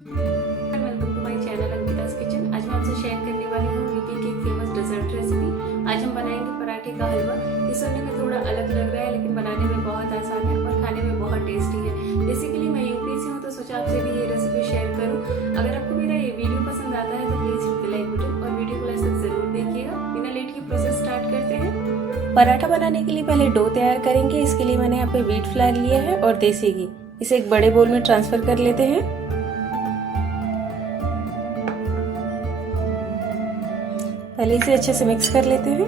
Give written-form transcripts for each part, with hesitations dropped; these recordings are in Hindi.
Welcome to my channel Ankita's kitchen. आज मैं आपसे शेयर करने वाली हूँ यूपी की एक फेमस डेजर्ट रेसिपी। आज हम बनाएंगे पराठे का हलवा। ये सुनने में थोड़ा अलग लग रहा है लेकिन बनाने में बहुत आसान है और खाने में बहुत टेस्टी है। बेसिकली मैं यूपी से हूँ तो सोचा आपसे भी ये रेसिपी शेयर करूँ। अगर आपको मेरा ये वीडियो पसंद आता है तो please hit the like button और वीडियो को लास्ट तक जरूर देखिएगा। बिना लेट के प्रोसेस स्टार्ट करते हैं। पराठा बनाने के लिए पहले डो तैयार करेंगे। इसके लिए मैंने यहाँ पे व्हीट फ्लावर लिया है और देसी घी। इसे एक बड़े बोल में ट्रांसफर कर लेते हैं। पहले इसे अच्छे से मिक्स कर लेते हैं।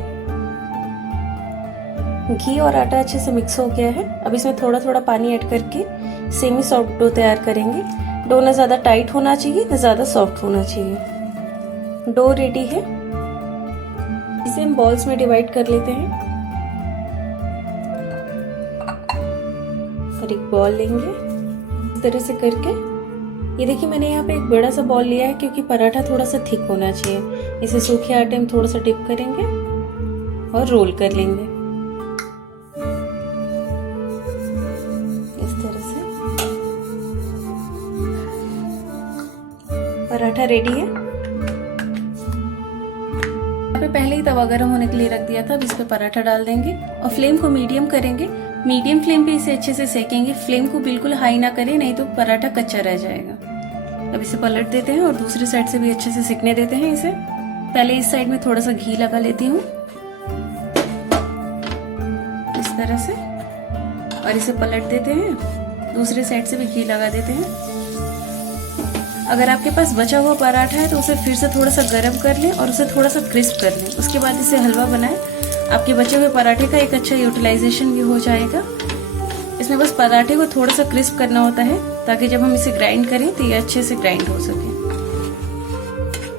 घी और आटा अच्छे से मिक्स हो गया है। अब इसमें थोड़ा थोड़ा पानी ऐड करके सेमी सॉफ्ट डो तैयार करेंगे। डो ना ज़्यादा टाइट होना चाहिए ना ज़्यादा सॉफ्ट होना चाहिए। डो रेडी है। इसे हम बॉल्स में डिवाइड कर लेते हैं और एक बॉल लेंगे इस तरह से करके। ये देखिए मैंने यहाँ पे एक बड़ा सा बॉल लिया है क्योंकि पराठा थोड़ा सा थिक होना चाहिए। इसे सूखे आटे में थोड़ा सा डिप करेंगे और रोल कर लेंगे इस तरह से। पराठा रेडी है। यहाँ पे पहले ही तवा गरम होने के लिए रख दिया था। अब इस पे पराठा डाल देंगे और फ्लेम को मीडियम करेंगे। मीडियम फ्लेम पे इसे अच्छे से सेकेंगे। फ्लेम को बिल्कुल हाई ना करें नहीं तो पराठा कच्चा रह जाएगा। अब इसे पलट देते हैं और दूसरी साइड से भी अच्छे से सिकने देते हैं इसे। पहले इस साइड में थोड़ा सा घी लगा लेती हूँ इस तरह से और इसे पलट देते हैं। दूसरी साइड से भी घी लगा देते हैं। अगर आपके पास बचा हुआ पराठा है तो उसे फिर से थोड़ा सा गर्म कर लें और उसे थोड़ा सा क्रिस्प कर लें। उसके बाद इसे हलवा बनाएं। आपके बचे हुए पराठे का एक अच्छा यूटिलाइजेशन भी हो जाएगा। इसमें बस पराठे को थोड़ा सा क्रिस्प करना होता है ताकि जब हम इसे ग्राइंड करें तो ये अच्छे से ग्राइंड हो सके।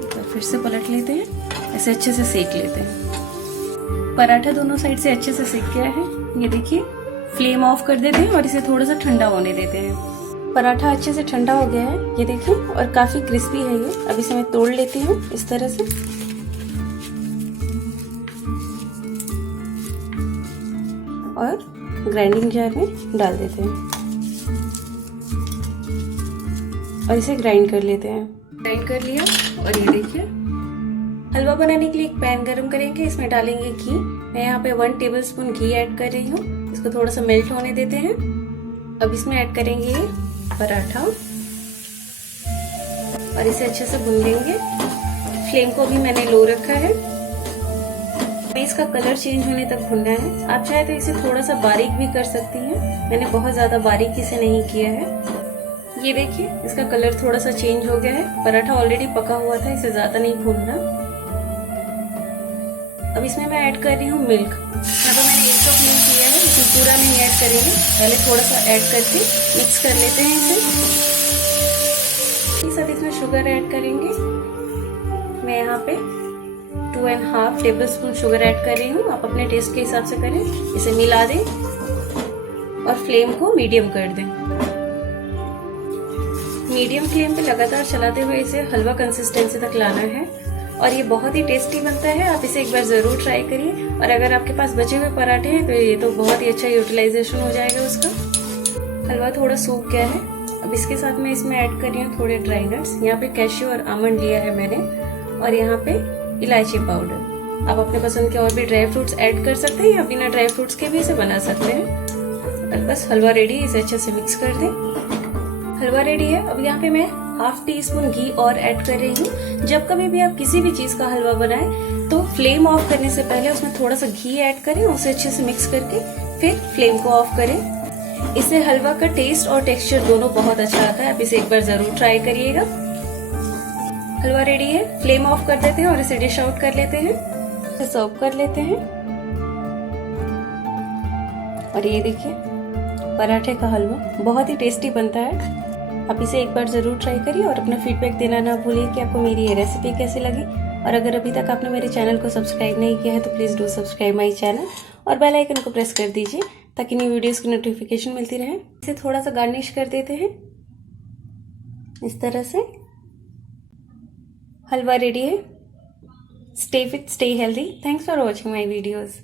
तो फिर से पलट लेते हैं। ऐसे अच्छे से सेक लेते हैं। पराठा दोनों साइड से अच्छे से सेक गया है। ये देखिए फ्लेम ऑफ कर देते हैं और इसे थोड़ा सा ठंडा होने देते हैं। पराठा अच्छे से ठंडा हो गया है। ये देखिए और काफी क्रिस्पी है ये। अब इसे मैं तोड़ लेती हूँ इस तरह से और ग्राइंडिंग जार में डाल देते हैं और इसे ग्राइंड कर लेते हैं। ग्राइंड कर लिया और ये देखिए हलवा बनाने के लिए एक पैन गरम करेंगे। इसमें डालेंगे घी। मैं यहाँ पे 1 टेबलस्पून घी ऐड कर रही हूँ। इसको थोड़ा सा मेल्ट होने देते हैं। अब इसमें ऐड करेंगे ये पराठा और इसे अच्छे से भून लेंगे। फ्लेम को भी मैंने लो रखा है। इसका कलर चेंज होने तक भुनना है। आप चाहे तो इसे थोड़ा सा बारीक भी कर सकती हैं। मैंने बहुत ज्यादा बारीकी से नहीं किया है। ये देखिए इसका कलर थोड़ा सा चेंज हो गया है। पराठा ऑलरेडी पका हुआ था, इसे ज्यादा नहीं भूनना। अब इसमें मैं ऐड कर रही हूँ मिल्क। यहाँ पर मैंने 1 कप मिल्क लिया है। इसमें पूरा नहीं ऐड करेंगे, पहले थोड़ा सा ऐड करके मिक्स कर लेते हैं इसे। इसके साथ इसमें शुगर ऐड करेंगे। मैं यहाँ पे 2.5 टेबलस्पून शुगर ऐड कर रही हूँ। आप अपने टेस्ट के हिसाब से करें। इसे मिला दें और फ्लेम को मीडियम कर दें। मीडियम फ्लेम पे लगातार चलाते हुए इसे हलवा कंसिस्टेंसी तक लाना है और ये बहुत ही टेस्टी बनता है। आप इसे एक बार जरूर ट्राई करिए। और अगर आपके पास बचे हुए पराठे हैं तो ये तो बहुत ही अच्छा यूटिलाइजेशन हो जाएगा उसका। हलवा थोड़ा सूख गया है। अब इसके साथ मैं इसमें ऐड कर रही हूँ थोड़े ड्राई नट्स। यहाँ पे कैश्यू और आमंड लिया है मैंने और यहाँ पे इलायची पाउडर। आप अपने पसंद के और भी ड्राई फ्रूट्स ऐड कर सकते हैं या बिना ड्राई फ्रूट्स के भी इसे बना सकते हैं। बस हलवा रेडी है। इसे अच्छे से मिक्स कर दें। हलवा रेडी है। अब यहाँ पे मैं 1/2 टीस्पून घी और ऐड कर रही हूँ। जब कभी भी आप किसी भी चीज का हलवा बनाएं तो फ्लेम ऑफ करने से पहले उसमें थोड़ा सा घी ऐड करें, उसे अच्छे से मिक्स करके फिर फ्लेम को ऑफ करें। इससे हलवा का टेस्ट और टेक्सचर दोनों बहुत अच्छा आता है। आप इसे एक बार जरूर ट्राई करिएगा। हलवा रेडी है। फ्लेम ऑफ कर देते हैं और इसे डिश आउट कर लेते हैं। इसे सर्व कर लेते हैं। और ये देखिए पराठे का हलवा बहुत ही टेस्टी बनता है। आप इसे एक बार जरूर ट्राई करिए और अपना फीडबैक देना ना भूलिए कि आपको मेरी ये रेसिपी कैसी लगी। और अगर अभी तक आपने मेरे चैनल को सब्सक्राइब नहीं किया है तो please do subscribe my channel और बेल आइकन को प्रेस कर दीजिए ताकि न्यू वीडियोस की नोटिफिकेशन मिलती रहे। इसे थोड़ा सा गार्निश कर देते हैं इस तरह से। हलवा रेडी है। Stay fit, stay healthy. Thanks for watching my videos.